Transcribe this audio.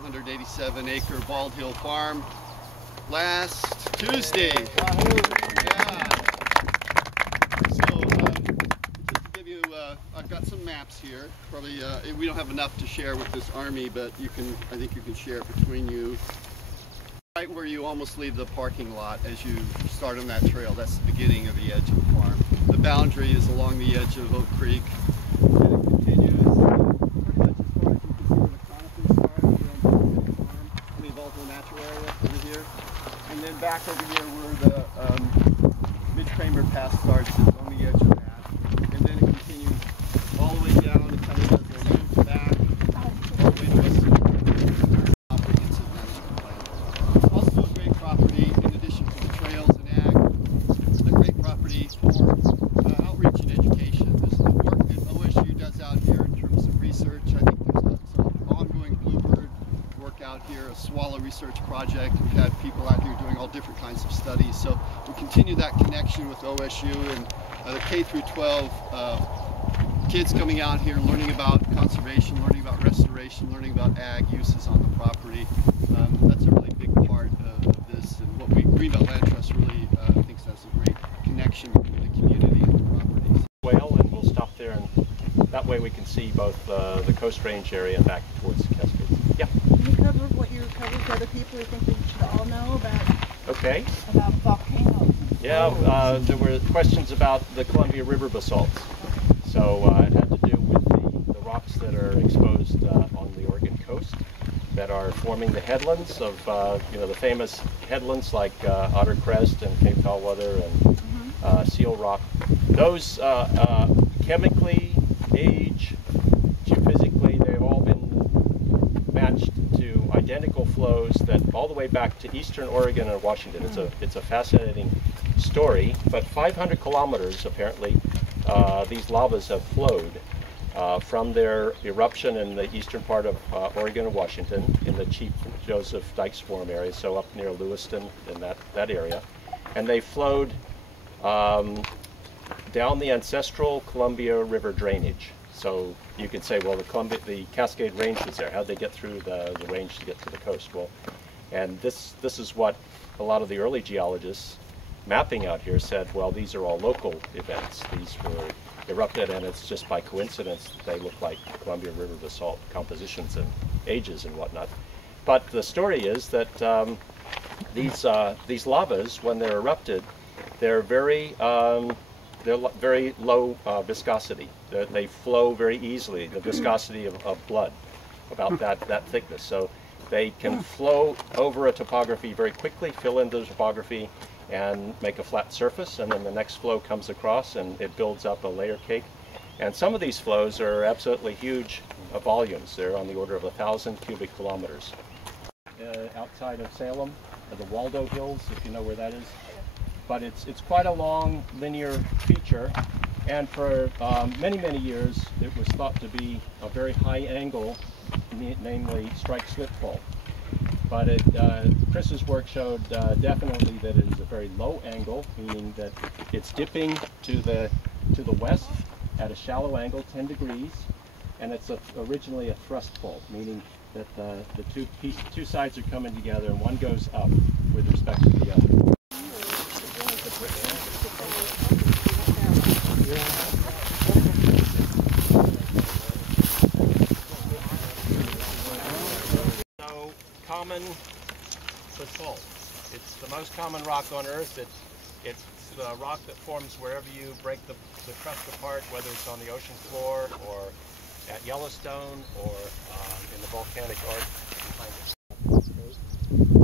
587-acre Bald Hill farm last Tuesday. Yeah. So just to give you, I've got some maps here. Probably we don't have enough to share with this army, but I think you can share it between you. Right where you almost leave the parking lot as you start on that trail, that's the beginning of the edge of the farm. The boundary is along the edge of Oak Creek, and it continues pretty much as far as you can see where the conifers start here on the farm. I mean, volatile natural area over here. And then back over here where the Mid-Kramer Pass starts is on the edge of that. And then it continues all the way down and kind of does a loop back all the way to west of the comprehensive management plan. Also a great property, in addition to the trails and ag, a great property for outreach and education. There's the work that OSU does out here in terms of research. I think there's some ongoing bluebird work out here, a swallow research project. We've had people out here doing all different kinds of studies. So we continue that connection with OSU and the K through 12 kids coming out here learning about conservation, learning about restoration, learning about ag uses on the property. That's a really big part of this, and what Greenbelt Land Trust really thinks that's a great connection between the community and the properties. Well, and we'll stop there, and that way we can see both the Coast Range area and back towards the Cascades. Yeah. Can you cover what you covered for other people you think we should all know about? Okay. About volcanoes. Yeah, there were questions about the Columbia River basalts. So it had to do with the rocks that are exposed on the Oregon coast that are forming the headlands of, the famous headlands like Otter Crest and Cape Foulweather and Seal Rock. Those chemically, age, geophysically, they've all been matched to identical flows that all the way back to eastern Oregon and Washington. It's a fascinating story, but 500 kilometers apparently these lavas have flowed from their eruption in the eastern part of Oregon and Washington in the Chief Joseph Dykes Form area, so up near Lewiston in that area, and they flowed down the ancestral Columbia River drainage. So you could say, well, the Cascade Range was there. How'd they get through the range to get to the coast? Well, and this is what a lot of the early geologists mapping out here said, well, these are all local events. These were erupted, and it's just by coincidence that they look like Columbia River basalt compositions and ages and whatnot. But the story is that these lavas, when they're erupted, they're very low viscosity. They flow very easily, the viscosity of blood, about that thickness. So they can flow over a topography very quickly, fill in the topography, and make a flat surface, and then the next flow comes across and it builds up a layer cake. And some of these flows are absolutely huge volumes. They're on the order of 1,000 cubic kilometers. Outside of Salem are the Waldo Hills, if you know where that is. But it's quite a long linear feature, and for many years it was thought to be a very high angle, namely strike-slip fault. But Chris's work showed definitely that it is a very low angle, meaning that it's dipping to the west at a shallow angle, 10 degrees, and it's originally a thrust fault, meaning that the two sides are coming together and one goes up with respect to the other. Common basalt. It's the most common rock on Earth. It's the rock that forms wherever you break the crust apart, whether it's on the ocean floor or at Yellowstone or in the volcanic arc behind it.